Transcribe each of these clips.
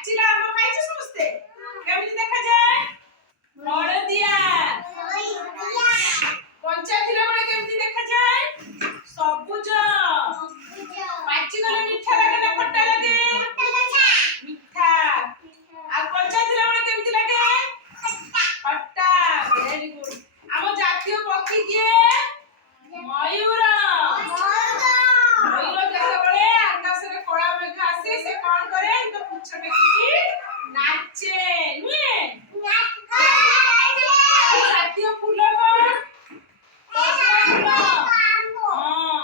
ପାଚିଲା ଆମ୍ବ ଖାଇଛ ସମସ୍ତେ? କେମିତି ଦେଖାଯାଏ? ହଳଦିଆ। କଞ୍ଚା ଥିଲା ବେଳେ କେମିତି ଦେଖାଯାଏ? ସବୁଜ। ପାଚିଗଲେ ମିଠା ଲାଗେ ନା ଖଟା ଲାଗେ? ମିଠା। ଆଉ କଞ୍ଚା ଥିଲା ବେଳେ କେମିତି ଲାଗେ? ଖଟା। Very good. ଆମ ଜାତୀୟ ପକ୍ଷୀ କିଏ? ମୟୂର। ମୟୂର ଯେତେବେଳେ ଆକାଶରେ କଳା ମେଘ ଆସେ ସେ କଣ କରେ? ପୁଚ୍ଛ ଟେକିକି ନାଚେ, ନୁହେଁ? ଜାତୀୟ ଫୁଲ କଣ? ପଦ୍ମ ଫୁଲ। ହଁ।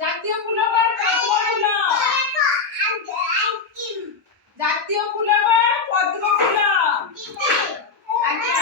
ଜାତୀୟ ଫୁଲ କଣ? ପଦ୍ମ ଫୁଲ। ଜାତୀୟ ଫୁଲ କଣ? ପଦ୍ମ ଫୁଲ। ଆଜ୍ଞା।